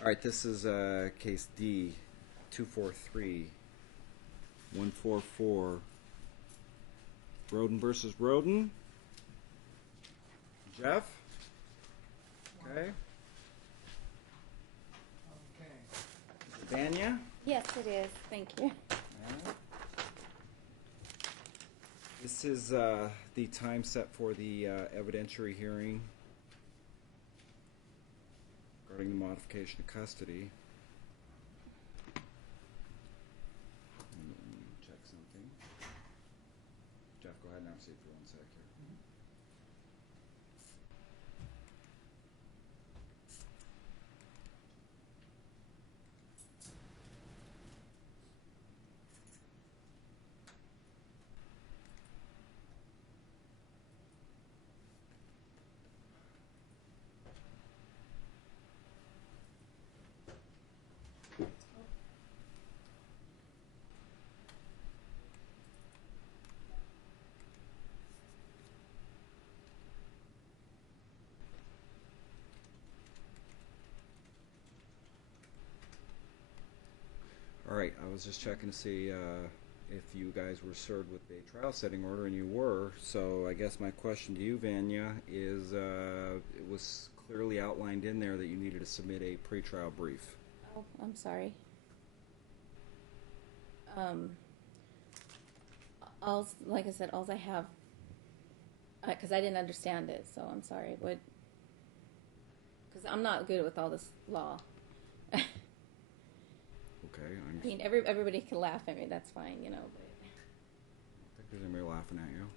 All right, this is case D, 243-144. Roden versus Roden. Jeff? Okay. Vanya? Yes, it is. Thank you. Alright. This is the time set for the evidentiary hearing regarding the modification of custody. Let me check something. Jeff, go ahead and have a seat for 1 sec here. All right, I was just checking to see if you guys were served with a trial setting order, and you were. So I guess my question to you, Vanya, is it was clearly outlined in there that you needed to submit a pretrial brief. Oh, I'm sorry. Like I said, all I have, because I didn't understand it, so I'm sorry. Because I'm not good with all this law. Okay, I mean, everybody can laugh at me. That's fine, you know. But I don't think there's anybody laughing at you.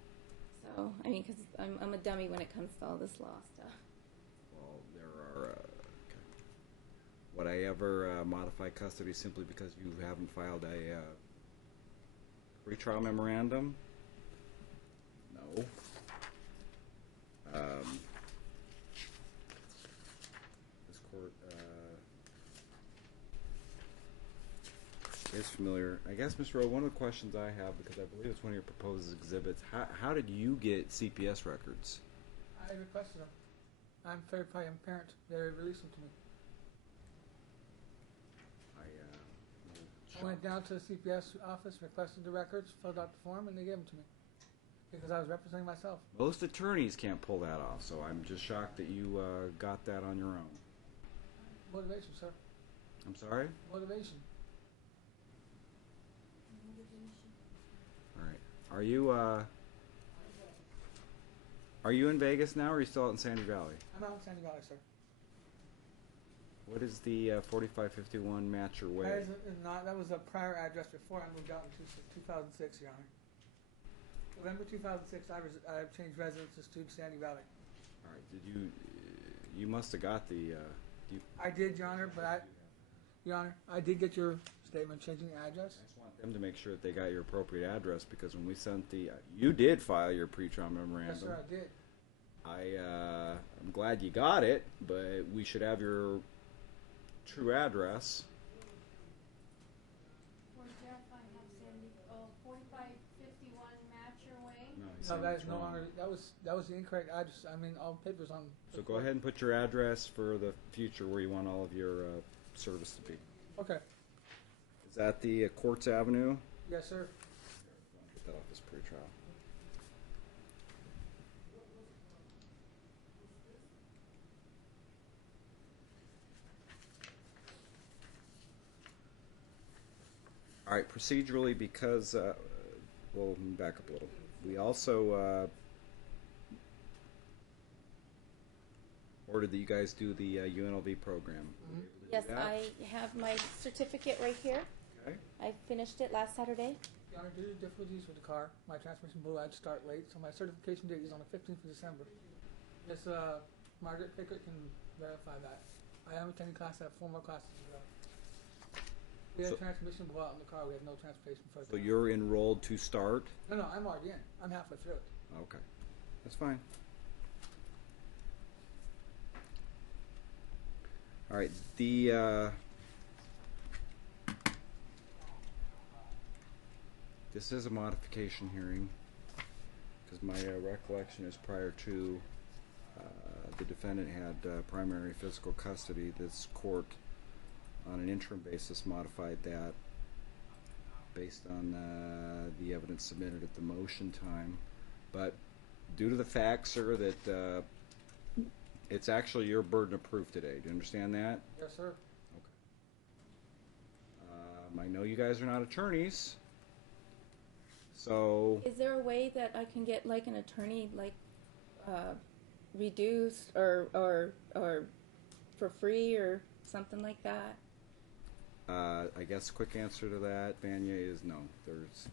so, I mean, because I'm a dummy when it comes to all this law stuff. Well, there are. Okay. Would I ever modify custody simply because you haven't filed a pretrial memorandum? No. This court is familiar. I guess, Mr. Rowe, one of the questions I have, because I believe it's one of your proposed exhibits, how did you get CPS records? I requested them. I'm third-party parent. They released them to me. I went down to the CPS office, requested the records, filled out the form, and they gave them to me because I was representing myself. Most attorneys can't pull that off, so I'm just shocked that you got that on your own. Motivation, sir. I'm sorry? Motivation. All right. Are you in Vegas now, or are you still out in Sandy Valley? I'm out in Sandy Valley, sir. What is the 4551 Matcher Way? That was a prior address before I moved out in 2006, Your Honor. November 2006, I changed residences to Sandy Valley. All right. You must have got the. I did, Your Honor, but Your Honor, I did get your statement changing the address. I just want them to make sure that they got your appropriate address, because when we sent you did file your pretrial memorandum. Yes, sir, I did. I'm glad you got it, but we should have your true address. For Jeff, I have 4551 Matcher Way. No, No, that is no longer. That was the incorrect address. I mean, all papers on. So go ahead and put your address for the future where you want all of your service to be. Okay. Is that the Quartz Avenue? Yes, sir. Get that off this pretrial. All right, procedurally, because, well, let me back up a little. We also ordered that you guys do the UNLV program. Mm-hmm. Yes, I have my certificate right here. Okay. I finished it last Saturday. Your Honor, due to difficulties with the car, my transmission blew. I had to start late, so my certification date is on the 15th of December. Miss Margaret Pickett can verify that. I am attending class. I have 4 more classes to go. We had a transmission blow out in the car. We have no transportation for it. So you're enrolled to start? No, I'm already in. I'm halfway through it. Okay. That's fine. All right. This is a modification hearing, because my recollection is prior to the defendant had primary physical custody, this court, on an interim basis, modified that based on the evidence submitted at the motion time. But due to the fact, sir, that it's actually your burden of proof today. Do you understand that? Yes, sir. Okay. I know you guys are not attorneys, so Is there a way that I can get like an attorney, like reduced or for free or something like that? I guess quick answer to that, Vanya, is no. There's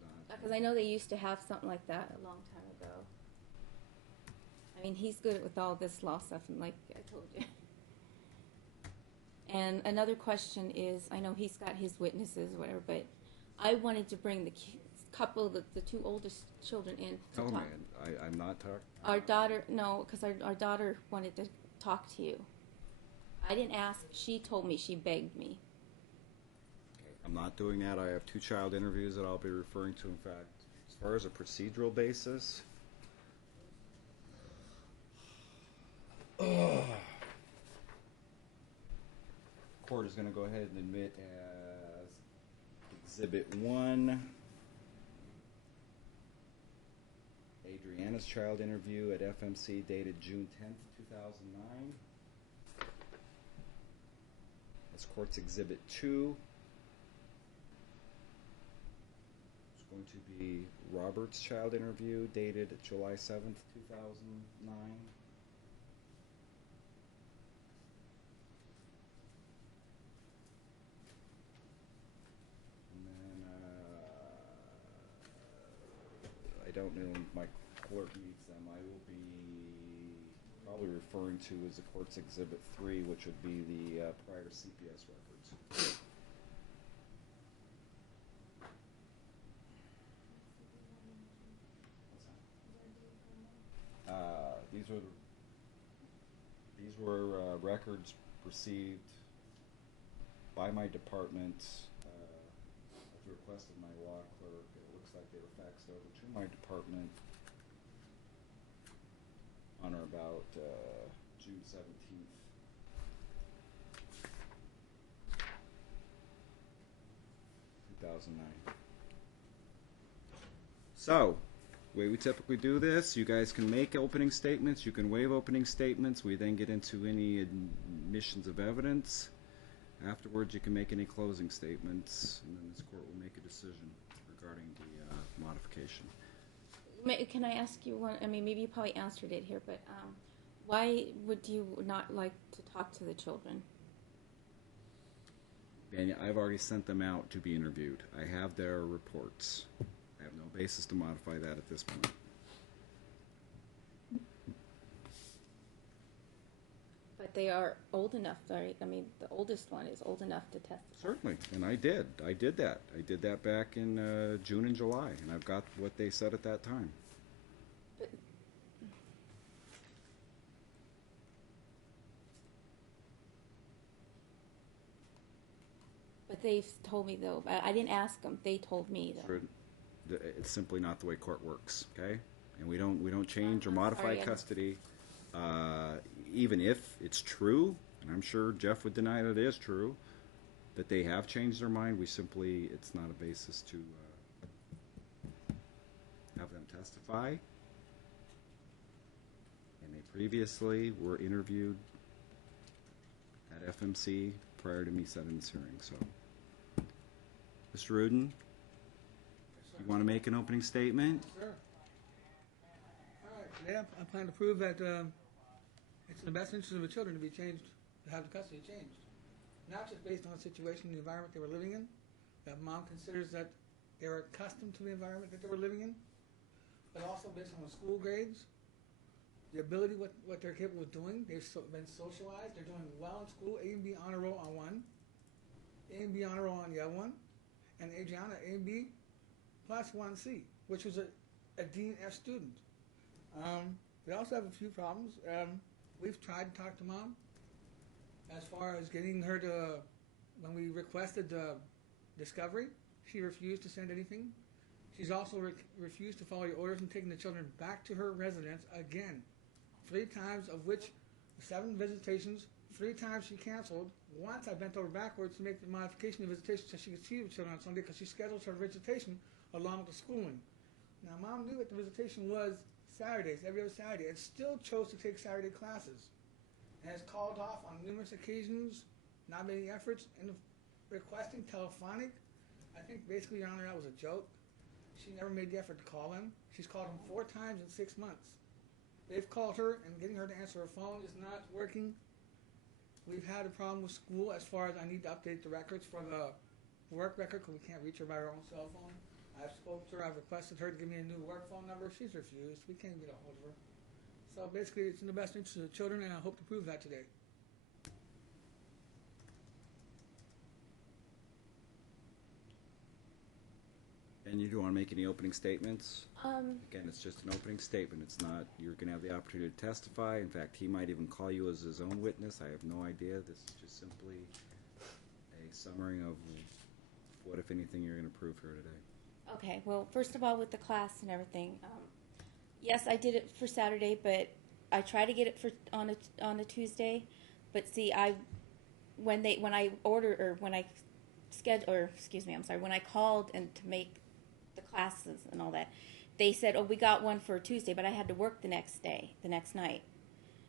not. Because I know they used to have something like that a long time ago. I mean, he's good with all this law stuff, and like I told you. And another question is, I know he's got his witnesses or whatever, but I wanted to bring the couple, the two oldest children in to Oh talk. man, I'm not talking. Our daughter, no, because our daughter wanted to talk to you. I didn't ask. She told me. She begged me. I'm not doing that. I have 2 child interviews that I'll be referring to. In fact, as far as a procedural basis, court is going to go ahead and admit as Exhibit 1 Adriana's child interview at FMC dated June 10th, 2009. As court's Exhibit 2 is going to be Robert's child interview dated July 7th, 2009. And then I don't know when my clerk meets them. I will be probably referring to as the court's Exhibit 3, which would be the prior CPS records. These were records received by my department at the request of my law clerk. It looks like they were faxed over to my department on or about June 17th. So, the way we typically do this, you guys can make opening statements, you can waive opening statements, we then get into any admissions of evidence. Afterwards, you can make any closing statements, and then this court will make a decision regarding the modification. Can I ask you one? I mean, maybe you probably answered it here, but why would you not like to talk to the children? Vanya, I've already sent them out to be interviewed. I have their reports. I have no basis to modify that at this point. But they are old enough, right? I mean, the oldest one is old enough to testify. Certainly, and I did. I did that. I did that back in June and July, and I've got what they said at that time. But they've told me, though. I didn't ask them. They told me, though. It's simply not the way court works, okay? And we don't change or modify custody, even if it's true, and I'm sure Jeff would deny that it is true, that they have changed their mind. It's not a basis to have them testify. And they previously were interviewed at FMC prior to me setting this hearing. So, Mr. Rudin, you want to make an opening statement? Sure. All right. Today I plan to prove that it's in the best interest of the children to be changed, to have the custody changed. Not just based on the situation, the environment they were living in, that mom considers that they were accustomed to the environment that they were living in, but also based on the school grades, the ability, what they're capable of doing. They've been socialized. They're doing well in school. A and B honor roll on one, A and B honor roll on the other one, and Adriana A and B plus 1C, which was a D and F student. We also have a few problems. We've tried to talk to mom as far as getting her to, when we requested the discovery, she refused to send anything. She's also refused to follow your orders and taking the children back to her residence again. 3 times, of which 7 visitations. 3 times she canceled. Once I bent over backwards to make the modification of visitation so she could see the children on Sunday because she scheduled her visitation along with the schooling. Now, Mom knew that the visitation was Saturdays, every other Saturday, and still chose to take Saturday classes. And has called off on numerous occasions, not making efforts, and requesting telephonic. I think basically, Your Honor, that was a joke. She never made the effort to call him. She's called him 4 times in 6 months. They've called her, and getting her to answer her phone is not working. We've had a problem with school as far as I need to update the records for the work record because we can't reach her by her own cell phone. I've spoken to her. I've requested her to give me a new work phone number. She's refused. We can't get a hold of her. So basically, it's in the best interest of the children, and I hope to prove that today. And you do want to make any opening statements? Um, Again, it's just an opening statement. It's not, you're going to have the opportunity to testify. In fact, he might even call you as his own witness. I have no idea. This is just simply a summary of what, if anything, you're going to prove here today. okay, well, first of all, with the class and everything, yes, I did it for Saturday, but I try to get it for on a Tuesday. But see, when I called and to make the classes and all that, they said, oh, we got one for Tuesday, but I had to work the next night.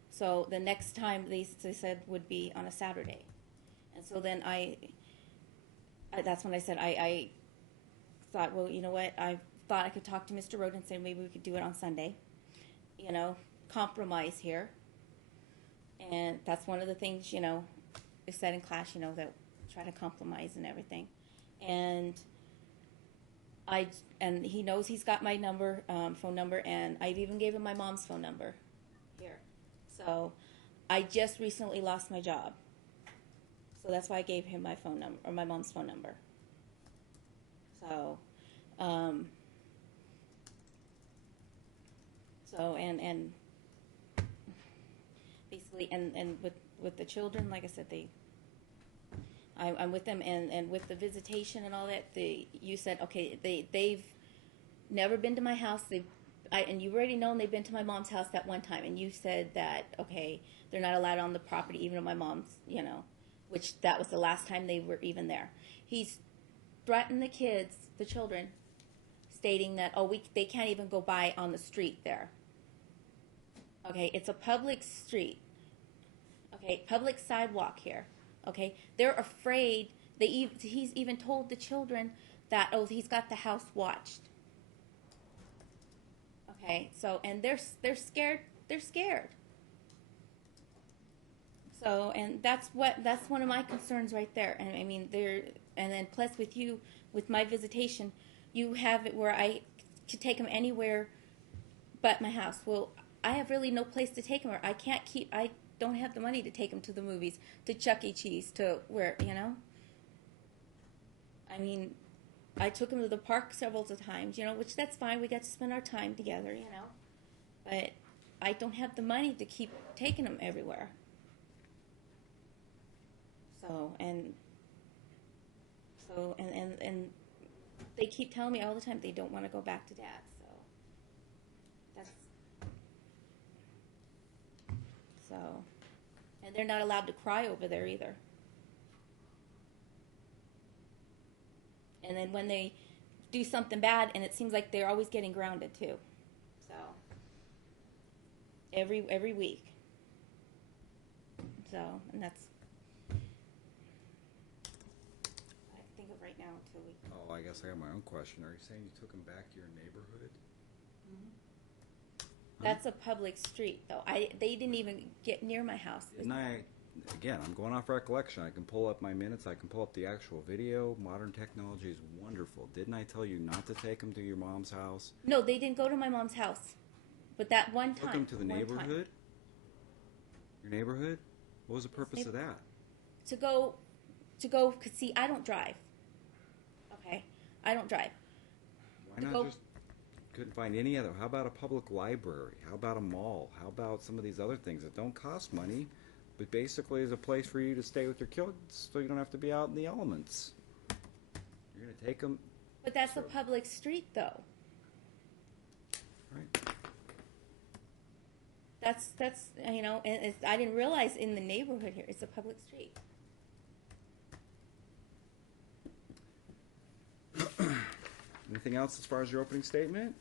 So the next time they said would be on a Saturday. And so then that's when I said, I thought, well, you know what, I thought I could talk to Mr. Roden and say maybe we could do it on Sunday. You know, compromise here. And that's one of the things, you know, is said in class, you know, that try to compromise and everything. And he knows he's got my number, phone number, and I've even gave him my mom's phone number here. So I just recently lost my job. So that's why I gave him my phone number, or my mom's phone number. So, and basically, and with the children, like I said, I'm with them, and with the visitation and all that. You said, okay, they've never been to my house. And you've already known they've been to my mom's house that one time, and you said that, okay, they're not allowed on the property, even at my mom's, you know, which that was the last time they were even there. He's threatened the children, stating that, they can't even go by on the street there. Okay, it's a public street. Okay, public sidewalk here. Okay, they're afraid. He's even told the children that, he's got the house watched. Okay, so, and they're scared. They're scared. So, and that's one of my concerns right there. And I mean, and then plus with my visitation, you have it where I could take them anywhere but my house. Well, I have really no place to take them, or I don't have the money to take them to the movies, to Chuck E. Cheese, to where, you know. I mean, I took them to the park several times, you know, which that's fine. We got to spend our time together, you know. But I don't have the money to keep taking them everywhere. So, and they keep telling me all the time they don't want to go back to Dad. So, and they're not allowed to cry over there either. And then when they do something bad, and it seems like they're always getting grounded too. So, every week. So, and that's, I think of right now until we. Oh, I guess I have my own question. Are you saying you took him back to your neighborhood? Mm-hmm. That's a public street, though. They didn't even get near my house. And again, I'm going off recollection. I can pull up my minutes. I can pull up the actual video. Modern technology is wonderful. Didn't I tell you not to take him to your mom's house? No, they didn't go to my mom's house. But that one time. Took him to the neighborhood? Your neighborhood? What was the purpose of that? To go, because see, I don't drive. Okay? I don't drive. Why not just couldn't find any other? How about a public library? How about a mall? How about some of these other things that don't cost money, but basically is a place for you to stay with your kids so you don't have to be out in the elements? You're going to take them But that's a So- public street, though. Right. That's you know, and I didn't realize in the neighborhood here it's a public street. Anything else as far as your opening statement?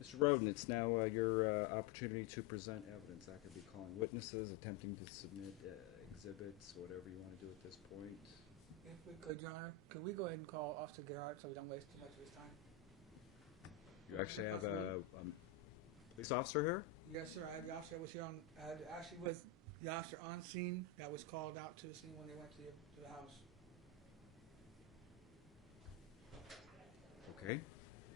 Mr. Roden, it's now your opportunity to present evidence. That could be calling witnesses, attempting to submit exhibits, whatever you want to do at this point. If we could, Your Honor, could we go ahead and call Officer Gerhardt so we don't waste too much of his time? You actually have a police officer here? Yes, sir. I had the officer that was here on. I had actually was the officer on scene that was called out to the scene when they went to the house. Okay.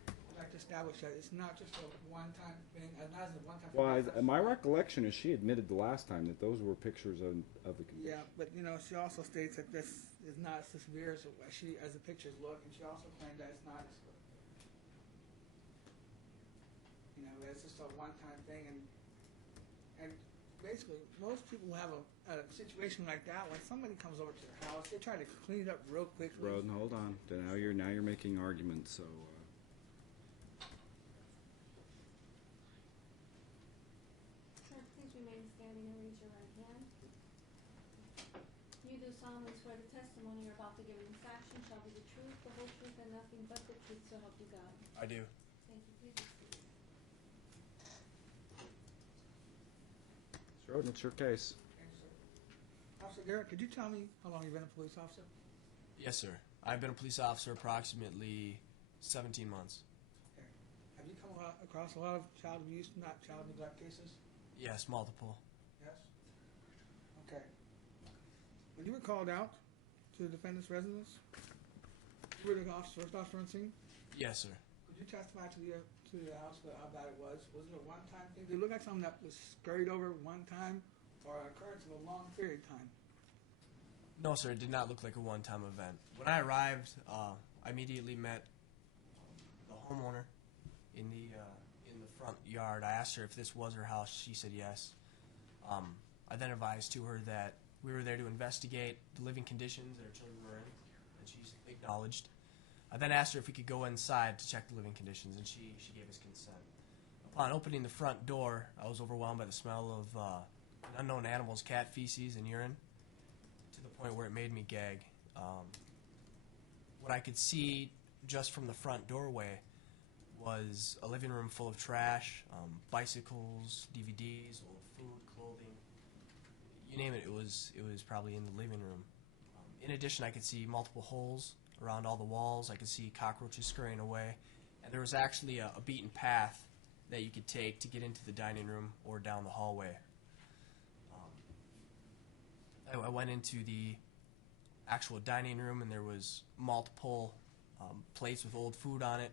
I'd like to establish that it's not just a one-time thing. Not as a one-time. Well, thing. my recollection is she admitted the last time that those were pictures of the condition. Yeah, but you know, she also states that this is not as severe as the pictures look, and she also claimed that it's not. You know, it's just a one-time thing, and basically, most people who have a situation like that, when somebody comes over to their house, they try to clean it up real quickly. Roden, hold on. Now you're making arguments. So. Sir, please remain standing and raise your right hand. You do solemnly swear the testimony you're about to give in this action shall be the truth, the whole truth, and nothing but the truth, so help you God. I do. Thank you. Please be seated. Mr. Roden, it's your case. Thank you, sir. Officer Garrett, could you tell me how long you've been a police officer? Yes, sir. I've been a police officer approximately 17 months. Okay. Have you come across a lot of child abuse, not child neglect cases? Yes, multiple. Yes. Okay. When you were called out to the defendant's residence, you were the first officer on scene. Yes, sir. Could you testify to the house about how bad it was? Was it a one-time thing? Did it look like something that was scurried over one time, or an occurrence of a long period of time? No, sir. It did not look like a one-time event. When I arrived, I immediately met the homeowner in the front yard. I asked her if this was her house. She said yes. I then advised to her that we were there to investigate the living conditions that her children were in, and she acknowledged. I then asked her if we could go inside to check the living conditions, and she gave us consent. Upon opening the front door, I was overwhelmed by the smell of an unknown animal's cat feces and urine, to the point where it made me gag. What I could see just from the front doorway was a living room full of trash, bicycles, DVDs, old food, clothing. You name it, it was probably in the living room. In addition, I could see multiple holes around all the walls. I could see cockroaches scurrying away. And there was actually a beaten path that you could take to get into the dining room or down the hallway. I went into the actual dining room, and there was multiple plates with old food on it.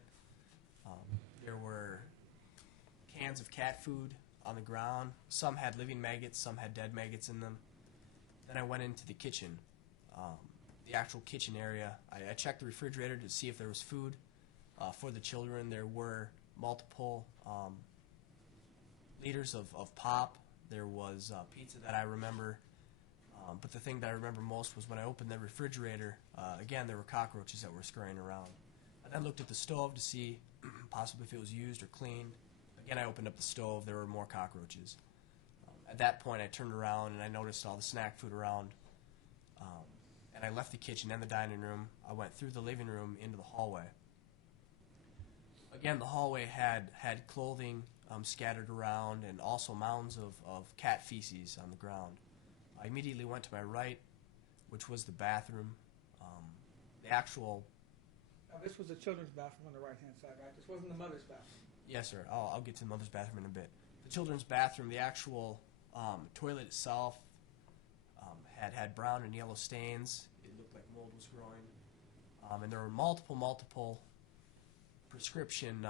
There were cans of cat food on the ground. Some had living maggots, some had dead maggots in them. Then I went into the kitchen, the actual kitchen area. I checked the refrigerator to see if there was food for the children. There were multiple liters of pop. There was pizza that I remember. But the thing that I remember most was when I opened the refrigerator, again, there were cockroaches that were scurrying around. I then looked at the stove to see possibly if it was used or cleaned. Again, I opened up the stove. There were more cockroaches. At that point, I turned around and I noticed all the snack food around. And I left the kitchen and the dining room. I went through the living room into the hallway. Again, the hallway had clothing scattered around and also mounds of cat feces on the ground. I immediately went to my right, which was the bathroom. The actual... Now, this was the children's bathroom on the right-hand side, right? This wasn't the mother's bathroom. Yes, sir. I'll get to the mother's bathroom in a bit. The children's bathroom, the actual toilet itself had brown and yellow stains. It looked like mold was growing. And there were multiple prescription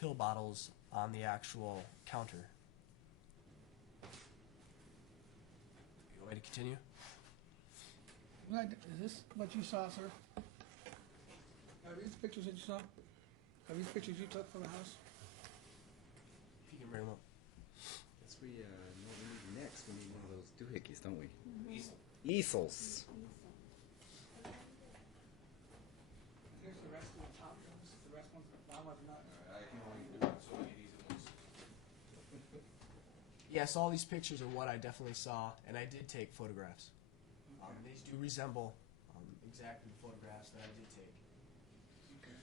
pill bottles on the actual counter. You want me to continue? Is this what you saw, sir? Are these pictures that you saw? Are these pictures you took from the house? If you can bring them up. Guess we know what we need next. We need one of those doohickeys, don't we? Easels. Yes, all these pictures are what I definitely saw, and I did take photographs. These do resemble exactly the photographs that I did take. Okay.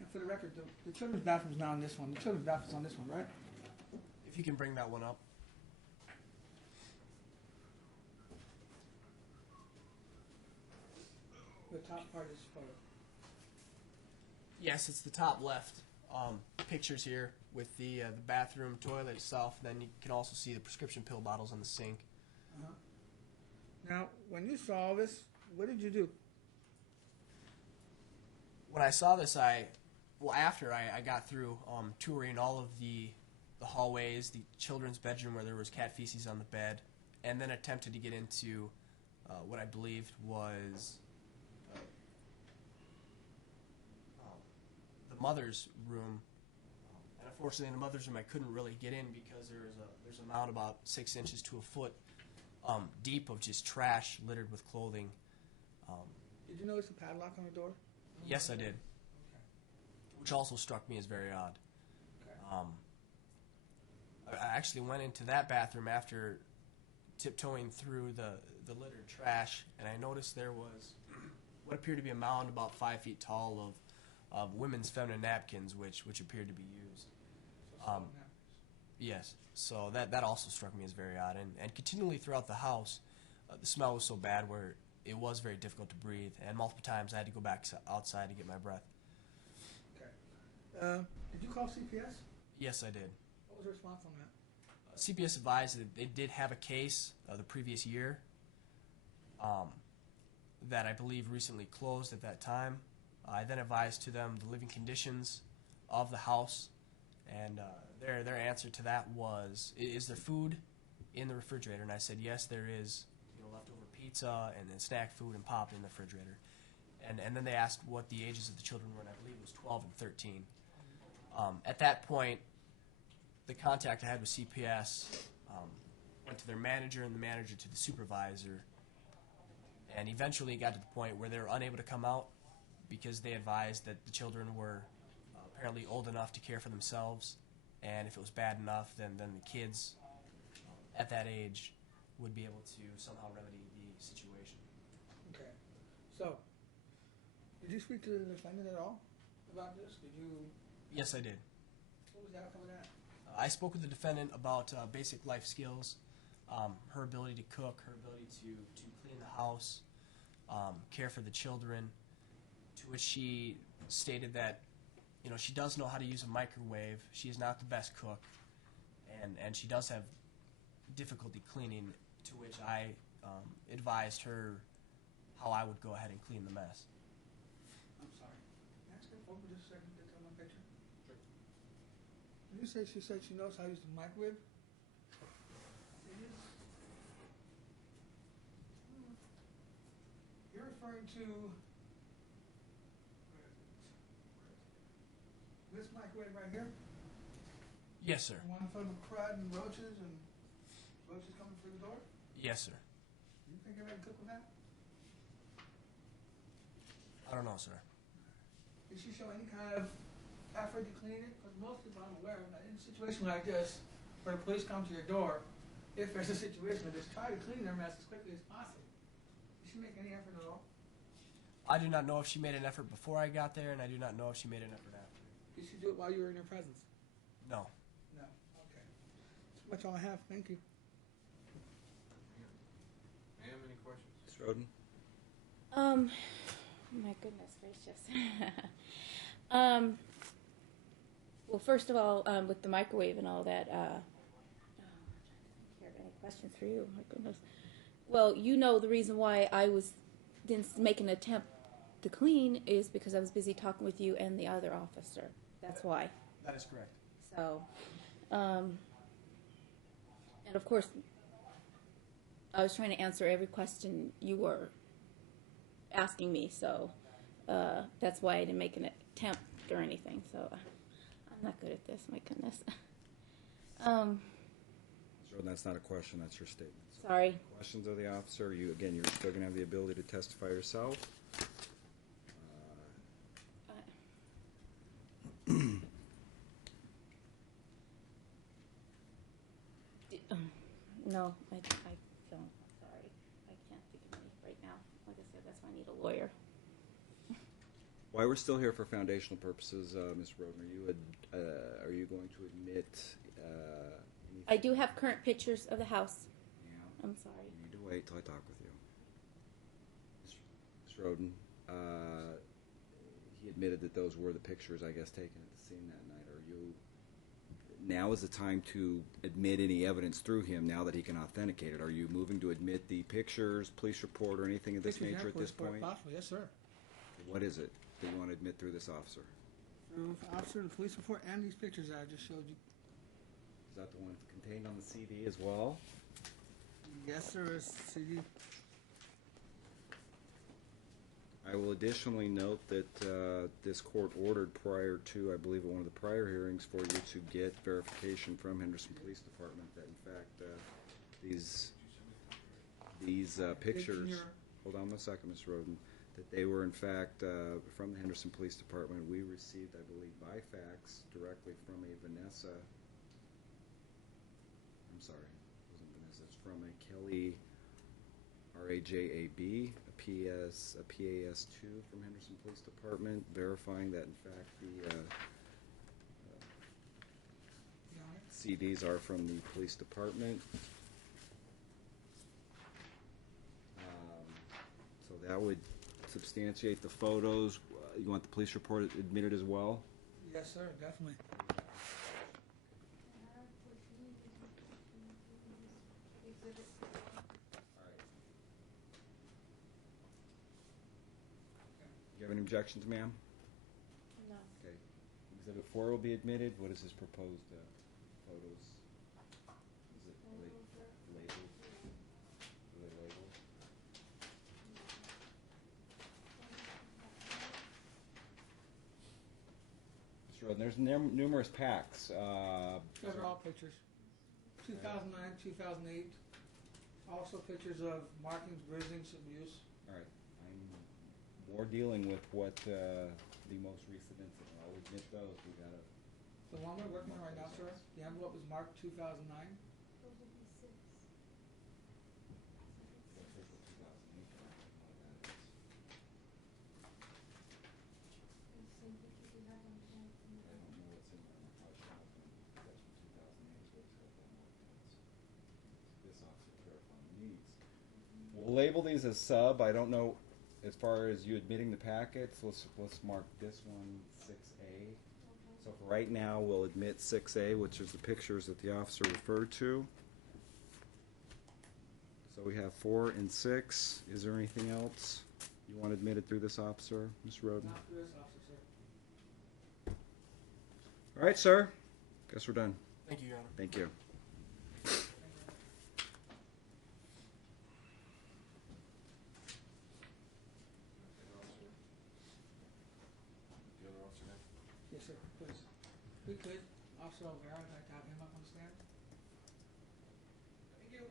And for the record, the children's bathroom's not on this one. The children's bathroom's on this one, right? If you can bring that one up. The top part is photo. Yes, it's the top left pictures here with the bathroom toilet itself. Then you can also see the prescription pill bottles on the sink. Uh-huh. Now, when you saw all this, what did you do? When I saw this, after I got through touring all of the hallways, the children's bedroom where there was cat feces on the bed, and then attempted to get into what I believed was the mother's room. And unfortunately, in the mother's room, I couldn't really get in because there's a mound about 6 inches to a foot deep of just trash littered with clothing. Did you notice the padlock on the door? Yes, I did. Okay. Which also struck me as very odd. Okay. I actually went into that bathroom after tiptoeing through the littered trash, and I noticed there was what appeared to be a mound about 5 feet tall of women's feminine napkins, which appeared to be used. Yes, so that also struck me as very odd, and continually throughout the house, the smell was so bad where it was very difficult to breathe, and multiple times I had to go back outside to get my breath. Okay. Did you call CPS? Yes, I did. What was the response on that? CPS advised that they did have a case the previous year that I believe recently closed at that time. I then advised to them the living conditions of the house, and their answer to that was, "Is there food in the refrigerator?" And I said, "Yes, there is. Leftover pizza and then snack food and pop in the refrigerator." And then they asked what the ages of the children were, and I believe it was 12 and 13. At that point, the contact I had with CPS went to their manager, and the manager to the supervisor, and eventually it got to the point where they were unable to come out because they advised that the children were apparently old enough to care for themselves, and if it was bad enough, then the kids at that age would be able to somehow remedy the situation. Okay. So, did you speak to the defendant at all about this? Did you? Yes, I did. What was the outcome of that? I spoke with the defendant about basic life skills, her ability to cook, her ability to clean the house, care for the children, to which she stated that she does know how to use a microwave. She is not the best cook, and she does have difficulty cleaning, to which I advised her how I would go ahead and clean the mess. I'm sorry. Can I step over just a second to tell my picture? Sure. Did you say she said she knows how to use the microwave? You're referring to this microwave right here? Yes, sir. The one filled with crud and roaches coming through the door? Yes, sir. You think you're ready to cook with that? I don't know, sir. Did she show any kind of effort to clean it? Because most people I'm aware of, in a situation like this, where the police come to your door, if there's a situation, they just try to clean their mess as quickly as possible. Did she make any effort at all? I do not know if she made an effort before I got there, and I do not know if she made an effort after. Did she do it while you were in her presence? No. No. Okay. That's much all I have. Thank you. Ma'am, any questions? Mr. Roden? My goodness gracious. Well, first of all, with the microwave and all that, I don't have any questions for you. My goodness. Well, the reason why I didn't make an attempt to clean is because I was busy talking with you and the other officer. That's why. That is correct. So, and of course, I was trying to answer every question you were asking me, so that's why I didn't make an attempt or anything. So I'm not good at this. My goodness. Mr. Roden, that's not a question. That's your statement. So Sorry. questions of the officer. You're still going to have the ability to testify yourself. No, I don't. Sorry. I can't think of any right now. Like I said, that's why I need a lawyer. While we're still here for foundational purposes, Ms. Roden, are you going to admit anything? I do have current pictures of the house. Yeah. I'm sorry. You need to wait till I talk with you. Ms. Roden, he admitted that those were the pictures, I guess, taken at the scene that night. Now is the time to admit any evidence through him now that he can authenticate it. Are you moving to admit the pictures, police report, or anything of this Pictures nature and at this police report, point? possibly, yes, sir. What is it that you want to admit through this officer? Officer, the police report and these pictures that I just showed you. Is that the one contained on the CD as well? Yes, sir, it's CD. I will additionally note that this court ordered prior to, I believe, at one of the prior hearings, for you to get verification from Henderson Police Department that, in fact, these pictures. Hold on one second, Ms. Roden. That they were, in fact, from the Henderson Police Department. We received, I believe, by fax directly from a Vanessa. I'm sorry, it wasn't Vanessa. It's from a Kelly RAJAB, a PAS2 from Henderson Police Department, verifying that, in fact, the CDs are from the police department. So that would substantiate the photos. You want the police report admitted as well? Yes, sir, definitely. Exhibit Do you have any objections, ma'am? No. Okay. Exhibit 4 will be admitted. What is his proposed photos? Is it labeled? Are they labeled? Mr. Roden, there's numerous packs. Those are all pictures. 2009, 2008. Also pictures of markings, bruisings, abuse. All right. I'm more dealing with what the most recent incident. I'll admit those. We got to. The one we're working on right now, sir, the envelope is marked 2009. Those would be 6. The same pictures you have on the hand. I don't know what's in there. That's from 2008. This officer clarifying needs. We'll label these as sub. I don't know as far as you admitting the packets. Let's mark this one 6A. So for right now, we'll admit 6A, which is the pictures that the officer referred to. So we have 4 and 6. Is there anything else you want admitted through this officer, Ms. Roden? Not for this officer, sir. All right, sir. Guess we're done. Thank you, Your Honor. Thank you. Yes, sir, please. We could. Officer Olvera, I'd like to have him up on the stand. Thank you.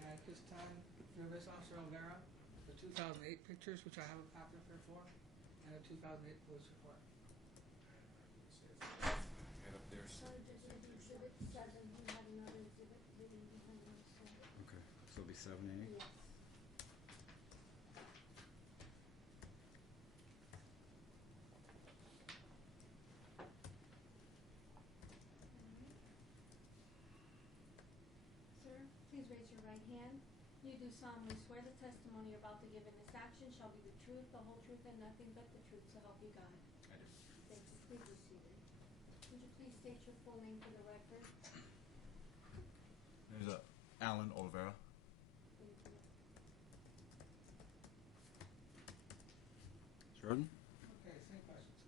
And at this time, for this Officer Olvera, the 2008 pictures, which I have a copy of here for, and the 2008 police report. Sorry, this is exhibit 7. We had another exhibit hidden behind us. Okay, so it'll be 7A. Yes. Sir, please raise your right hand. You do solemnly swear the testimony you're about to give in this action shall be the truth, the whole truth, and nothing but the truth, so help you God. I do. Thank you. Please be seated. Would you please state your full name for the record? There's Alan Olvera. Thank you. Ms. Roden? Okay, same questions.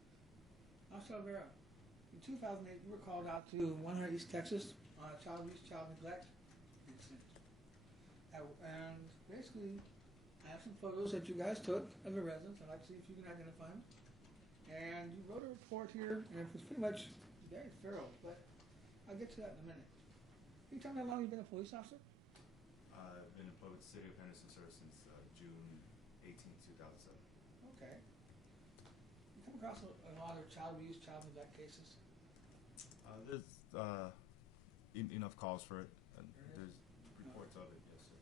Officer Olvera, in 2008, you were called out to 100 East Texas on a child abuse, child neglect incident. And basically, I have some photos that you guys took of the residents. I'd like to see if you can identify them. And you wrote a report here, and it was pretty much very thorough, but I'll get to that in a minute. Can you tell me how long you've been a police officer? I've been employed with the City of Henderson, sir, since June 18, 2007. Okay. You come across a lot of child abuse, child neglect cases. There's enough calls for it. And There is? there's Reports of it, yes, sir.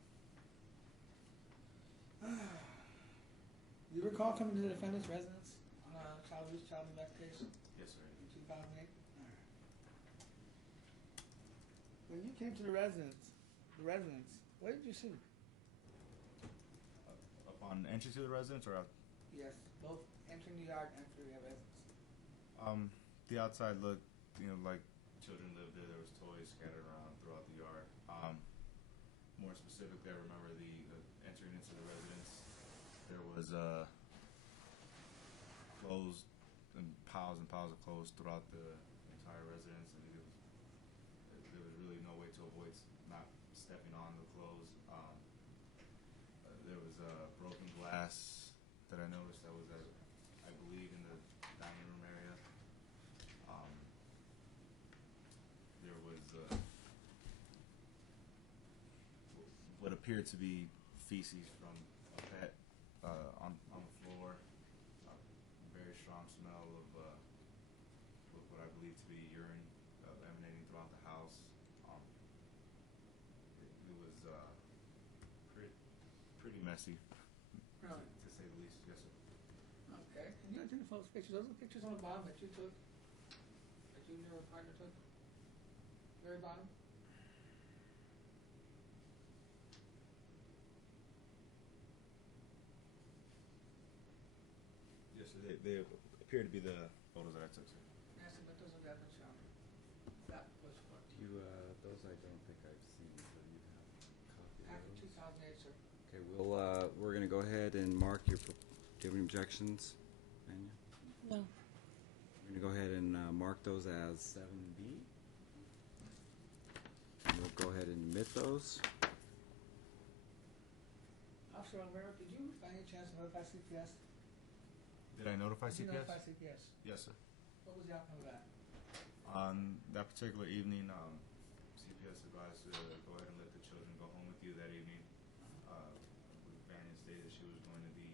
Do you recall coming to the defendant's residence on a child abuse, child neglect case Yes, sir. in 2008? When you came to the residence, what did you see? Upon entry to the residence or out? Yes, both entering the yard and entering the residence. The outside looked, like children lived there. There was toys scattered around throughout the yard. More specifically, I remember the entering into the residence. There was clothes and piles of clothes throughout the entire residence, and there was really no way to avoid not stepping on the clothes. There was broken glass that I noticed that was, I believe, in the dining room area. There was what appeared to be feces from a pet on the floor. Very strong smell of what I believe to be urine emanating throughout the house. It was pretty messy, Really? to say the least. Yes, sir. Okay. Can you identify those pictures? Those are the pictures on the bottom that you took, that you and your partner took? Very bottom? Yes, sir. They appear to be the photos that I took, sir. Yes, but those are that shown. That was what? Those I don't think I've seen, so you'd have a copy of After those. 2008, sir. Okay, we're gonna go ahead and mark your, do you have any objections, Anya? No. We're gonna go ahead and mark those as 7B. And we'll go ahead and admit those. Officer Romero, did you by any chance notify CPS? Did I notify Did you CPS? notify CPS? Yes, sir. What was the outcome of that? On that particular evening, CPS advised to go ahead and let the children go home with you that evening. Banyan stated she was going to be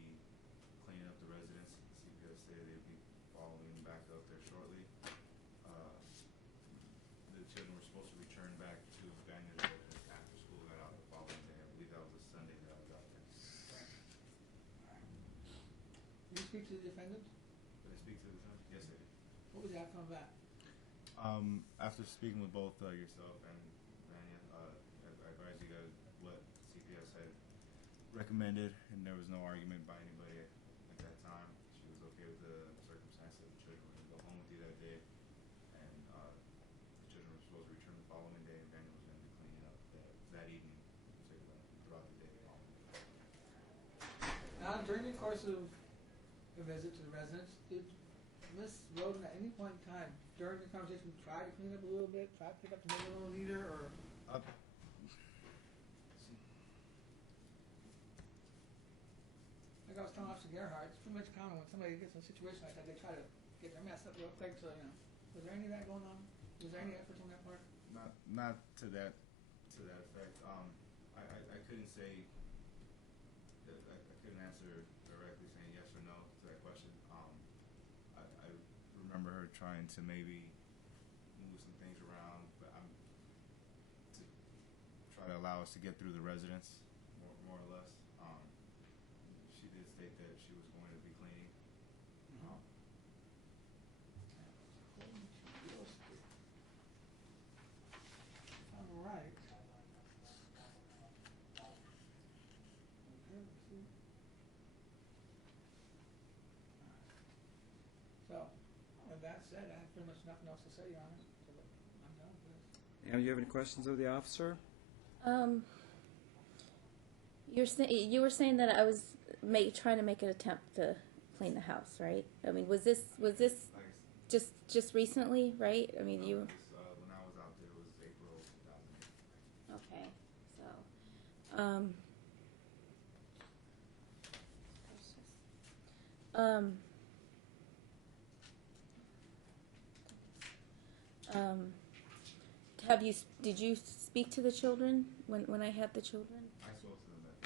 cleaning up the residence. CPS stated they'd be following back up there shortly. The children were supposed to return back to Banyan residence after school got out the following day. I believe that was a Sunday that I was out there. Did you speak to the defendant? Did I speak to the defendant? Yes, I did. What was the outcome of that? After speaking with both yourself and Vanya, I advise you guys what CPS had recommended, and there was no argument by anybody at that time. She was okay with the circumstance that the children were going to go home with you that day, and the children were supposed to return the following day, and Vanya was going to be cleaning up that evening, throughout the day following. Now, during the course of the visit to the residence, did Miss Roden at any point in time during the conversation try to clean up a little bit, try to pick up the maybe a little neater, or? Like I was telling Officer Gerhardt, it's pretty much common when somebody gets in a situation like that, they try to get their mess up real quick. So, was there any of that going on? Was there any efforts on that part? Not to that effect. I couldn't say. I couldn't answer directly saying yes or no to that question. I remember her trying to maybe move some things around, but to try to allow us to get through the residence, more or less. She did state that she was going to be cleaning. All right. Okay, let's see. So, with that said, I have pretty much nothing else to say, Your Honor. So I'm done with this. Ann, you have any questions of the officer? You were saying that I was trying to make an attempt to clean the house, right? I mean, was this Like I said, just recently, right? I mean, you. when I was out there, it was April 2008. Okay, did you speak to the children when I had the children? I spoke to them that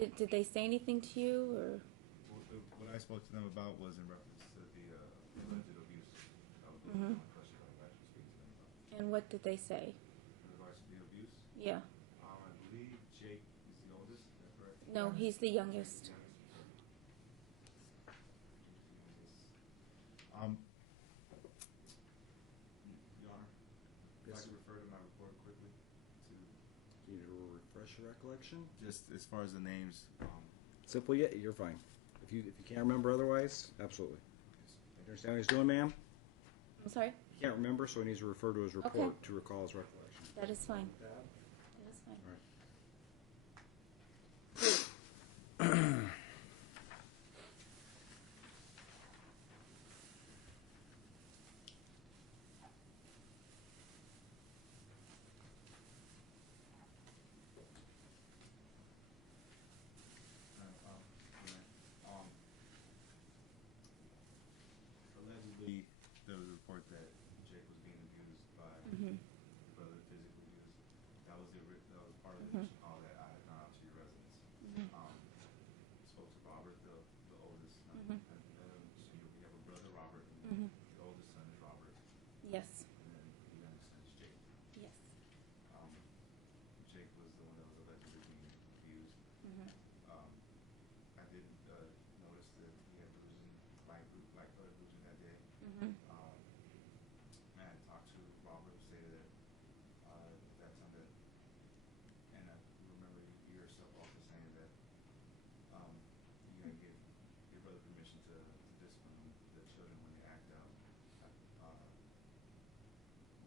day. Did they say anything to you, or? What I spoke to them about was in reference to the alleged abuse. That was the Mhm. only question I would actually speak to them about. And what did they say? In regards to the abuse, Yeah. I believe No, he's the youngest. Your Honor, if I could refer to my report quickly to You need to refresh your recollection. just as far as the names. Simple, yeah, you're fine. If you can't remember otherwise, absolutely. You understand what he's doing, ma'am? I'm sorry? He can't remember, so he needs to refer to his report Okay. to recall his recollection. That is fine. That? That is fine. All right. Allegedly, there was a report that Jake was being abused by Mhm. his brother, physically abused. That was that was part of the initial call that I had gone out to your residence. Spoke to Robert, the oldest. Mhm. And then so we have a brother, Robert, and Mhm. the oldest son is Robert, Yes. and then the youngest son is Jake. Yes. Jake was the one that was allegedly being abused. Mhm. I did notice that he had bruising, light colored bruising that day. Mhm. I had talked to Robert, stated that that time that, and I remember you yourself also saying that you're gonna give your brother permission to discipline the children when they act out.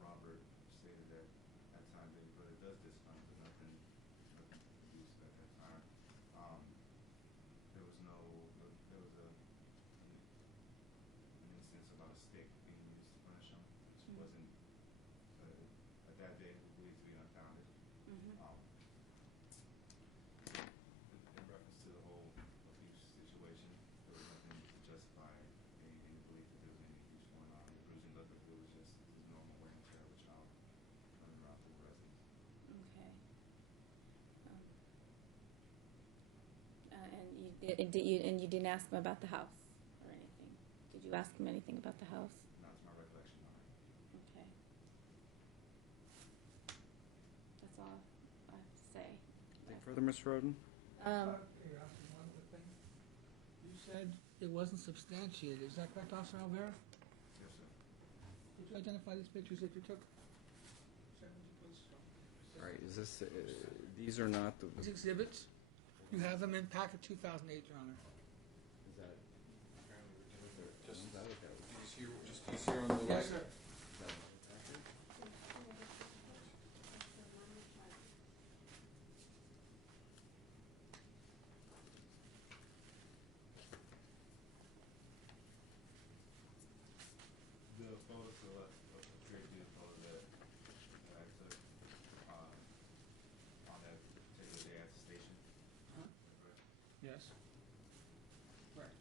Robert stated that at times that your brother does discipline, but nothing abusive at that time. There was no, there was an instance about a stick being used to punish him, which wasn't, at that day, we believed to be unfounded. Mhm. In reference to the whole abuse situation, there was nothing to justify any belief that there was any abuse going on. The bruising looked like it was just his normal wear and tear of a child running around through the residence. Okay. And you didn't ask him about the house or anything. Did you ask him anything about the house? Not to my recollection, Your Honor. Okay. That's all I have to say. Anything further, Ms. Roden? Here, Officer, one quick thing. You said it wasn't substantiated. Is that correct, Officer Alvera? Yes, sir. Did you identify these pictures that you took? All right, is this, these are not the, These exhibits, you have them in packet 2008, Your Honor. is that, Just, is that what that was? just here on the Yes, sir. The photos to the left appear to be the photo that I took on that particular day at the station. Correct? Yes. Right.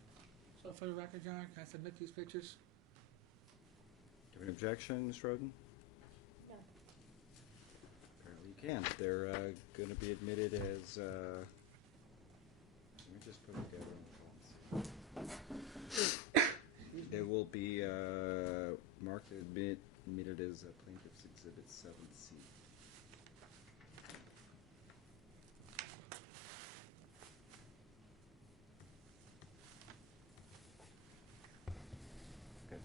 So for the record, Your Honor, can I submit these pictures? Do you have an objection, Ms. Roden? No. Apparently you can. They're going to be admitted as, let me just put it together on the phones. They will be marked admitted as Plaintiff's Exhibit 7C. Okay.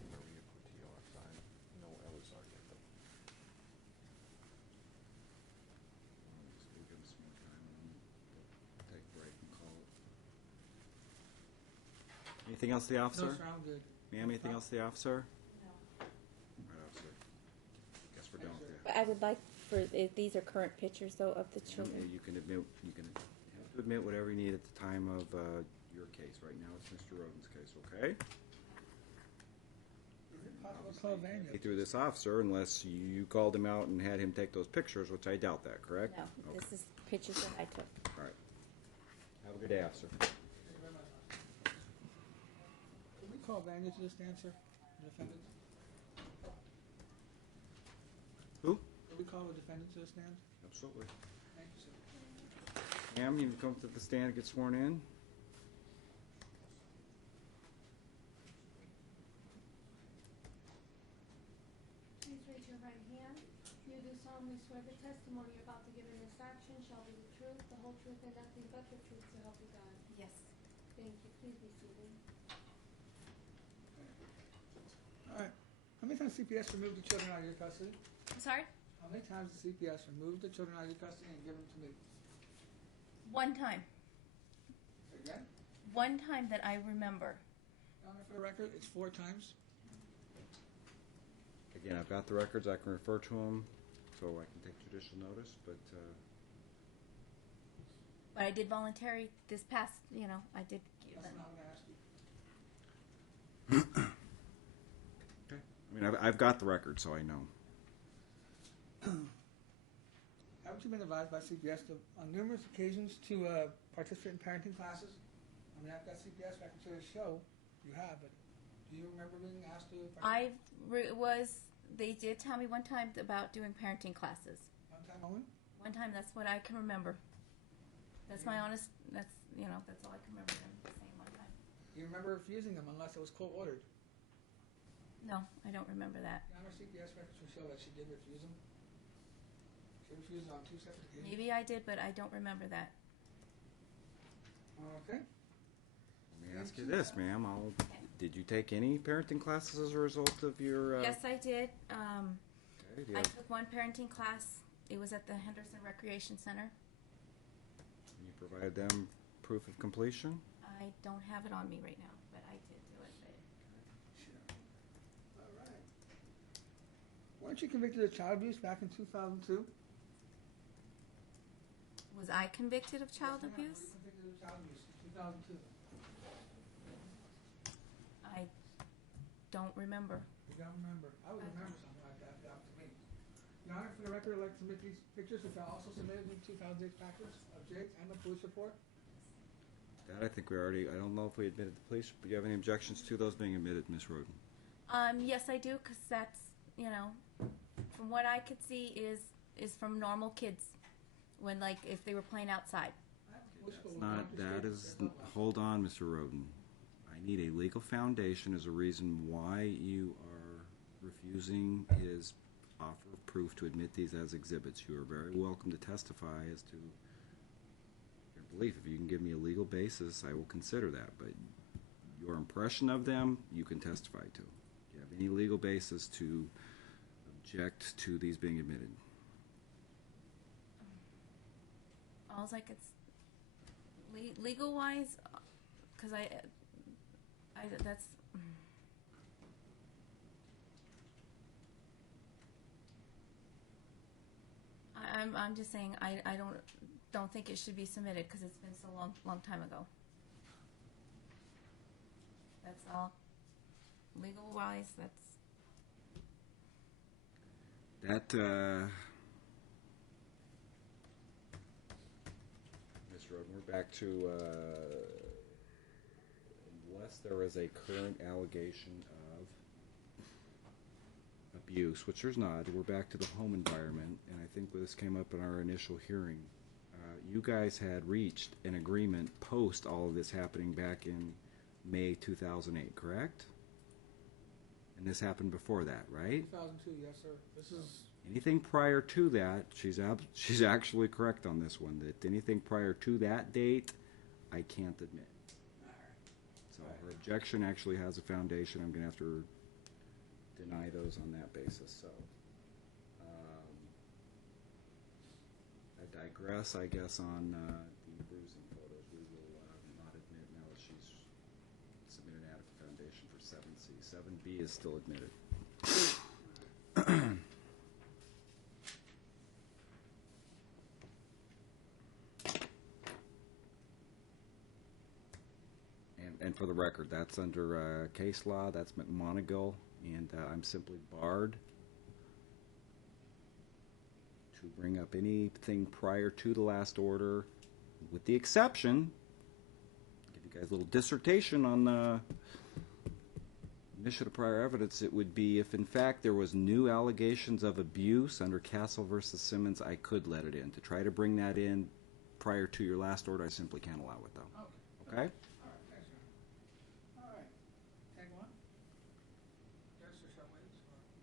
Just give them some more time and they'll take a break and call it. Anything else, the officer? No, sir, I'm good. Ma'am, anything else, the officer? No. All right, officer. Guess we're done with that. But I would like for, if these are current pictures though of the children. You can admit, you can have to admit whatever you need at the time of your case. Right now, it's Mr. Roden's case, okay? Is it possible to call Vanya? Through this officer, unless you called him out and had him take those pictures, which I doubt that, correct? No, Okay. this is pictures that I took. All right. Have a good day, officer. Thank you very much, Officer. Can we call Vanya to the stand, sir? The defendant? Who? Can we call the defendant to the stand? Absolutely. Thank you, sir. Ma'am, you can come to the stand and get sworn in. Please raise your right hand. You do solemnly swear the testimony you're about to give in this action shall be the truth, the whole truth, and nothing but the truth, so help you God. Yes. Thank you. Please be seated. All right. How many times CPS removed the children out of your custody? I'm sorry? How many times did CPS remove the children out of your custody and give them to me? One time. Again? One time that I remember. Your Honor, for the record, it's 4 times. Again, I've got the records. I can refer to them, so I can take judicial notice. But But I did voluntary this past, I did give That's them. not what I asked you. okay. I mean, I've got the record, so I know. Haven't you been advised by CPS on numerous occasions to participate in parenting classes? I mean, I've got CPS records to show you have, but do you remember being asked to participate? They did tell me one time about doing parenting classes. One time only? One time, that's what I can remember. That's my honest, that's all I can remember them saying one time. You remember refusing them unless it was court ordered? No, I don't remember that. Your Honor, CPS records will show that she did refuse them. She refused on 2 separate occasions. Maybe I did, but I don't remember that. Okay. Let me ask you this, ma'am. Did you take any parenting classes as a result of your? Yes, I did. Okay, do you I have- took one parenting class. It was at the Henderson Recreation Center. you provided them proof of completion? I don't have it on me right now, but I did do it. Sure. All right. Weren't you convicted of child abuse back in 2002? Was I convicted of child Yes, ma'am. abuse? Were you convicted of child abuse in 2002? I don't remember. You don't remember. I would remember something like that up to me. Your Honor, for the record, I'd like to submit these pictures, which I also submitted in 2006 package of Jake and the police report. That I think we already. I don't know if we admitted the police. But do you have any objections to those being admitted, Ms. Roden? Yes, I do, because that's, from what I could see is from normal kids, when, if they were playing outside. That is. Hold on, Mr. Roden. I need a legal foundation as a reason why you are refusing his offer of proof to admit these as exhibits. You are very welcome to testify as to your belief. If you can give me a legal basis, I will consider that. But your impression of them, you can testify to. Do you have any legal basis to object to these being admitted? All's like it's legal wise, because that's. I'm just saying I don't think it should be submitted because it's been so long time ago. That's all. Legal wise, that's. That, Ms. Roden, we're back to, unless there is a current allegation of abuse, which there's not, we're back to the home environment, and I think this came up in our initial hearing. You guys had reached an agreement post all of this happening back in May 2008, correct? And this happened before that, right? 2002, yes, sir. This is. Anything prior to that, she's actually correct on this one, that anything prior to that date, I can't admit. So her objection actually has a foundation. I'm going to have to deny those on that basis. So I digress, I guess, on the bruising photos. We will not admit now that she's submitted an adequate foundation for 7C. 7B is still admitted. And for the record, that's under case law. That's McMonigal, and I'm simply barred to bring up anything prior to the last order, with the exception, give you guys a little dissertation on the admission of prior evidence. It would be if, in fact, there was new allegations of abuse under Castle versus Simmons, I could let it in. To try to bring that in prior to your last order, I simply can't allow it, though. Okay?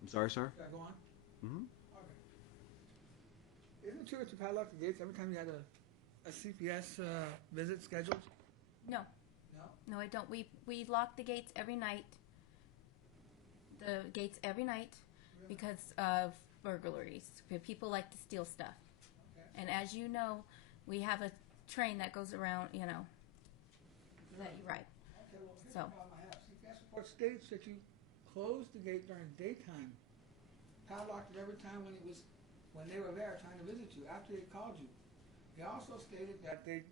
I'm sorry, sir? Should I go on? Mm-hmm. Okay. Isn't it true that you padlock the gates every time you had a CPS visit scheduled? No, No? no, I don't. We lock the gates every night. The gates every night because of burglaries. People like to steal stuff. Okay. And as you know, we have a train that goes around, you know, that you ride. Okay, well, here's So. the problem I have. CPS report states that you closed the gate during daytime, padlocked it every time when they were there trying to visit you, after they called you. They also stated that they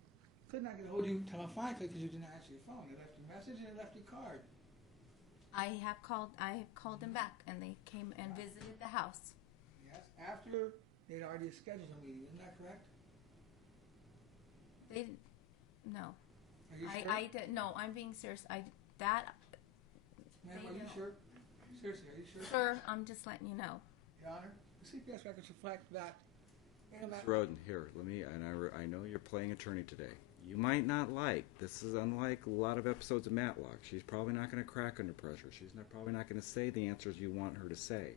could not get a hold of you telephonically because you didn't answer your phone. They left your message and they left your card. I have called them back, and they came and visited the house. Yes, after they'd already scheduled a meeting. Isn't that correct? They didn't. No, Are you sure? I did. No, I'm being serious. Ma'am, they are you don't. sure? Seriously, are you sure? Sir, I'm just letting you know. Your Honor, the CPS records reflect that in a Mr. Roden, here, let me, and I know you're playing attorney today. You might not like, this is unlike a lot of episodes of Matlock. She's probably not going to crack under pressure. She's probably not going to say the answers you want her to say.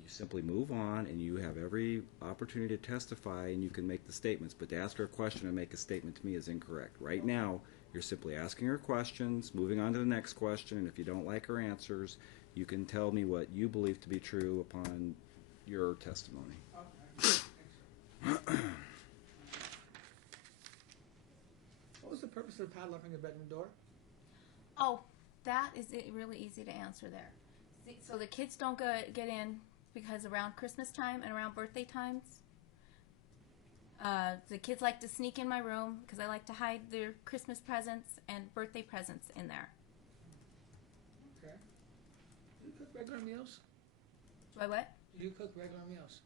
You simply move on, and you have every opportunity to testify, and you can make the statements. But to ask her a question and make a statement to me is incorrect. Right now, you're simply asking her questions, moving on to the next question, and if you don't like her answers, you can tell me what you believe to be true upon your testimony. Okay. What was the purpose of the padlock on your bedroom door? Oh, that is really easy to answer there. See, so the kids don't get in because around Christmas time and around birthday times, the kids like to sneak in my room because I like to hide their Christmas presents and birthday presents in there. Okay. Do you cook regular meals? Do I what? Do you cook regular meals?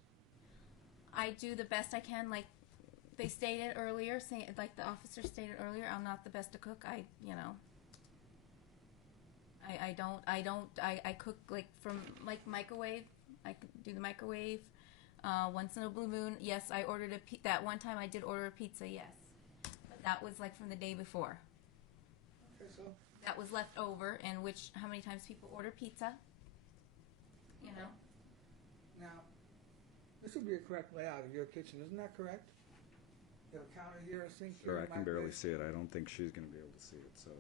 I do the best I can. Like they stated earlier, like the officer stated earlier, I'm not the best to cook. I cook like from like microwave. I do the microwave. Once in a blue moon, yes, I ordered that one time I did order a pizza, yes. But that was like from the day before. Okay, so That was left over, and how many times people order pizza? You know? now, this would be a correct layout of your kitchen, isn't that correct? You have a counter here, a sink here. Sir, I a can barely microwave. see it. I don't think she's going to be able to see it. So,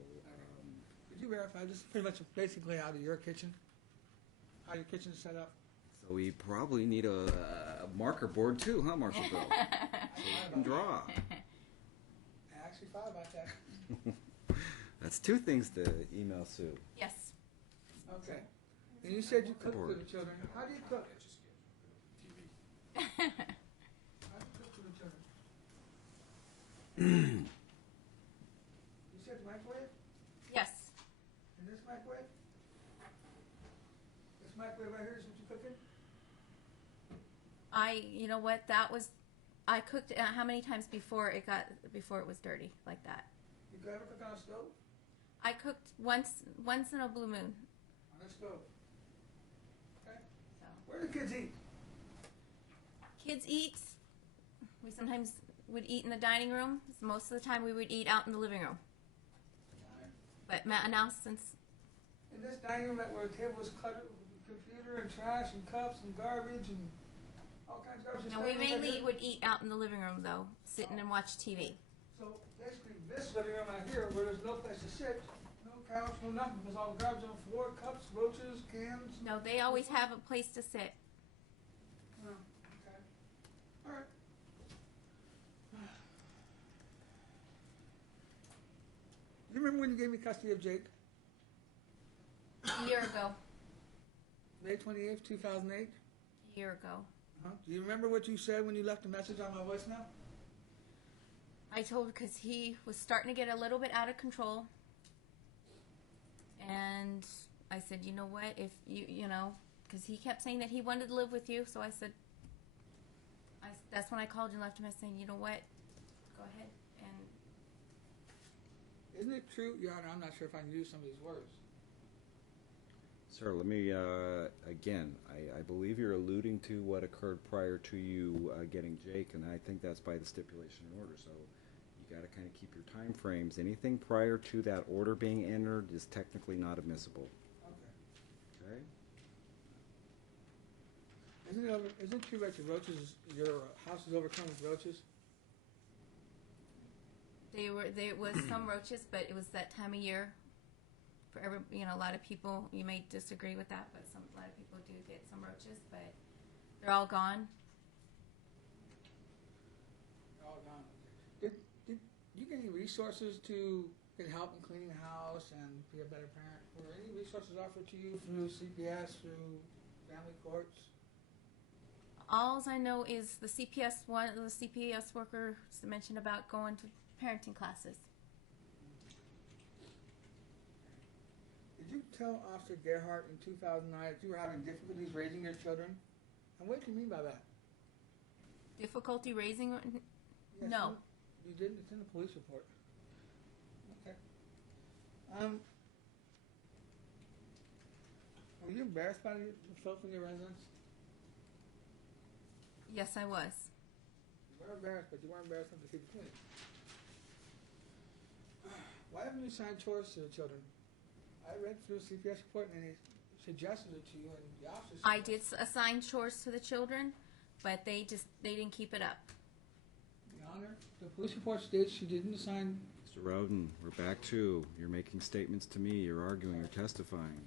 Could you verify this is pretty much a basic layout of your kitchen? How your kitchen is set up? so we probably need a marker board too, huh, Marshall Bill? So you can draw. I actually thought about that. That's two things to email Sue. Yes. Okay. And you said you cook for Board. the children. How do you cook? How do you cook for the children? You said microwave? Yes. In this microwave? This microwave right here is what you cooking? You know what? I cooked how many times before it was dirty like that? You could ever cook on a stove? I cooked once in a blue moon. On a stove. Okay. So. Where do kids eat? Kids eat. We sometimes would eat in the dining room. Most of the time, we would eat out in the living room. But now, since In this dining room where the table is cluttered with computer and trash and cups and garbage and all kinds of garbage. no, we mainly would eat out in the living room, though, sitting and watch TV. So basically, this living room out here, where there's no place to sit, no couch, no nothing, because all the garbage on the floor, cups, roaches, cans. No, they always have a place to sit. Oh, okay. All right. You remember when you gave me custody of Jake? A year ago. May 28th, 2008? A year ago. Do you remember what you said when you left a message on my voicemail? I told because he was starting to get a little bit out of control. And I said, you know what, if because he kept saying that he wanted to live with you. So I said, that's when I called you and left him a message saying, you know what, go ahead. And Isn't it true, Your Honor, I'm not sure if I can use some of these words. Sir, let me, again, I believe you're alluding to what occurred prior to you getting Jake, and I think that's by the stipulation in order. So you got to kind of keep your time frames. Anything prior to that order being entered is technically not admissible. Okay. Okay? Isn't it true that your house is overcome with roaches? There was some roaches, but it was that time of year. For a lot of people, you may disagree with that, but a lot of people do get some roaches, but they're all gone. They're all gone. Did you get any resources to get help in cleaning the house and be a better parent? Were any resources offered to you through CPS, through family courts? All I know is the CPS worker mentioned about going to parenting classes. Did you tell Officer Gerhardt in 2009 that you were having difficulties raising your children? And what do you mean by that? Difficulty raising? Yes, No. You didn't? It's in the police report. Okay. Were you embarrassed by the filth in your residence? Yes, I was. You were embarrassed, but you weren't embarrassed enough to keep it clean. Why haven't you assigned chores to the children? I read through the CPS report and they suggested it to you, and the officer said I did assign chores to the children, but they didn't keep it up. Your Honor, the police report states you didn't assign. Mr. Roden, we're back to, you're making statements to me, you're arguing, you're testifying.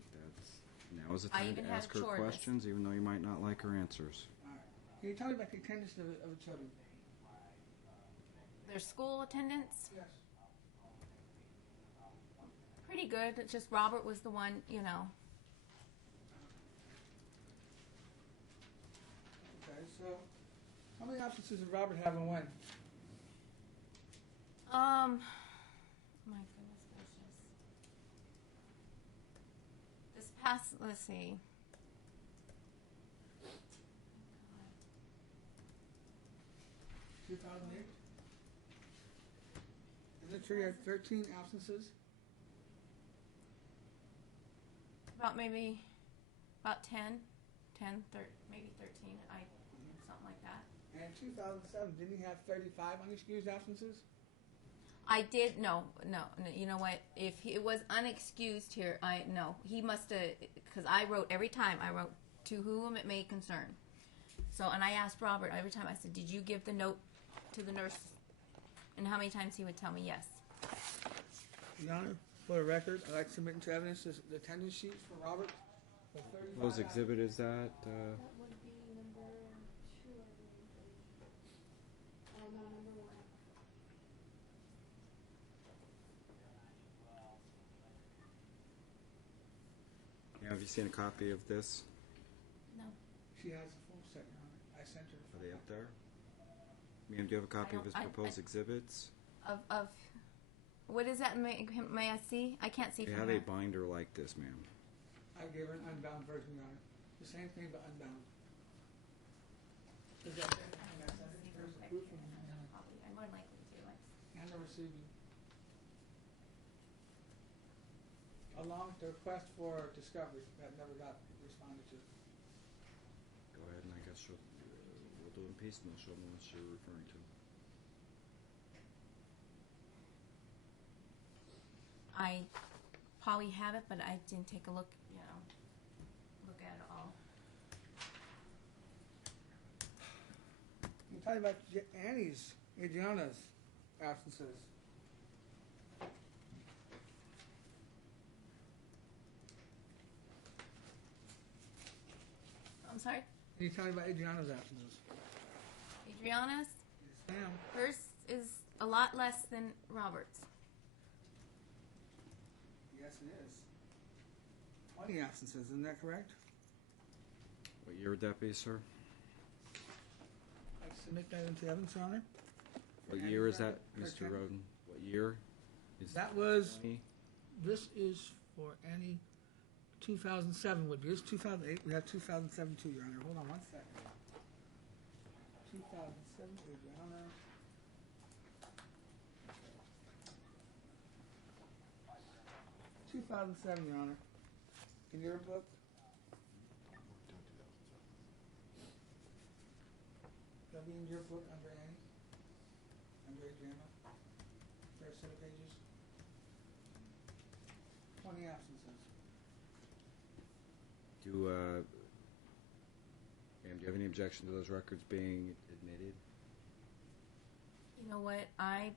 Now is the I time even to had ask a her chore list. questions, even though you might not like her answers. All right. Can you tell me about the attendance of the children? Their school attendance, Yes. pretty good. It's just Robert was the one, Okay, so how many absences did Robert have and when? My goodness gracious. This past, let's see. 2008? Is it true you had 13 absences? Maybe about 10, maybe 13, something like that. And in 2007, didn't he have 35 unexcused absences? I did, no, you know what, if it was unexcused here, no, he must have, because I wrote to whom it may concern. So, and I asked Robert every time, I said, did you give the note to the nurse? And how many times he would tell me yes. Your Honor, for the record, I'd like to submit into evidence the attendance sheets for Robert. For 35 Whose exhibit is that? That would be number 2, I believe. No, number 1. Yeah, have you seen a copy of this? No. She has a full set, Your Honor. I sent her. Are they up there? Ma'am, do you have a copy of his I- proposed exhibits? Of, what is that, may I see? I can't see You from have a here. binder like this, ma'am. I gave her an unbound version, Your Honor. The same thing, but unbound. Is that it? And I sent it. There's the proof and Probably, I'm more likely to. hand the receipt. Along with the request for discovery that never got responded to. Go ahead, and I guess we'll do it in piecemeal. Show them what you're referring to. I probably have it, but I didn't take a look, look at it all. You're talking about Adriana's absences. I'm sorry? You're talking about Adriana's absences. Adriana's, Yes, ma'am. hers is a lot less than Robert's. Yes, it is. 20 absences, isn't that correct? What year, deputy, sir? I submit that into evidence, Your Honor. What year is that, For Mr. 10? Roden? What year? Is That was, 20? this is for any 2007 would be. This 2008, we have 2007 too, Your Honor. Hold on one second. 2007, Adriana. Your Honor. In your book? That'll be in your book under Annie? Under Adriana? There are a set of pages? 20 absences. Do, Ma'am, do you have any objection to those records being admitted? You know what? I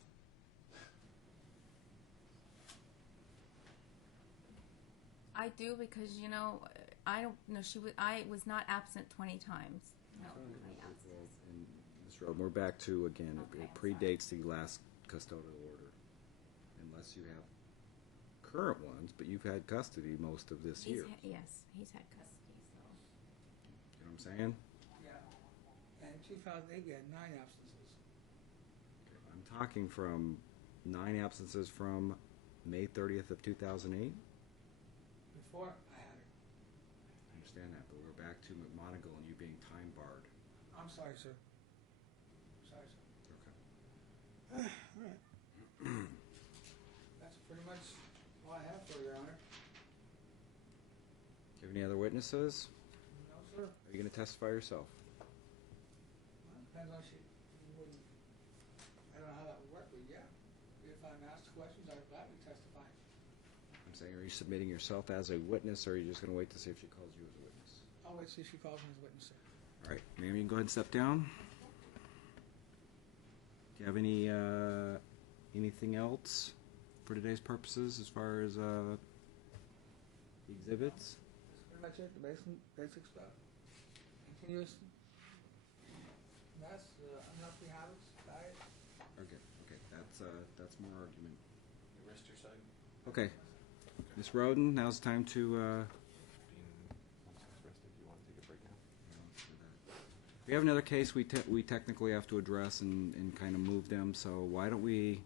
do because I don't know. I was not absent 20 times. No, my absence. And Ms. Roden, we're back to, again, Okay, it predates the last custodial order. Unless you have current ones, but you've had custody most of this year. Yes, he's had custody. So You know what I'm saying? Yeah. And in 2008, we had 9 absences. I'm talking from 9 absences from May 30th of 2008. Before I had it. I understand that, but we're back to McMonigal and you being time barred. I'm sorry, sir. Sorry, sir. Okay. All right. That's pretty much all I have for you, Your Honor. Do you have any other witnesses? No, sir. Are you going to testify yourself? Well, depends on she wouldn't. I don't know how that would work, but yeah. If I'm asked questions, I'd gladly testify. I'm saying, are you submitting yourself as a witness, or are you just going to wait to see if she calls you as a witness? I'll wait till she calls me as a witness, sir. All right, ma'am, you can go ahead and step down. Do you have anything else for today's purposes as far as the exhibits? That's pretty much it. The basic stuff. Continuous mess, unhealthy habits, diet. Okay, that's more argument. You rest your side. Okay, Ms. Roden, now's the time to. Once it's rested, you want to take a break now? We have another case we technically have to address and kind of move them, so why don't we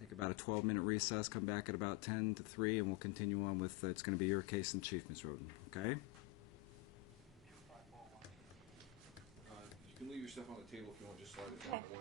take about a 12-minute recess, come back at about 10 to 3, and we'll continue on with, it's going to be your case in chief, Ms. Roden, okay? You can leave your stuff on the table if you want, just slide it down the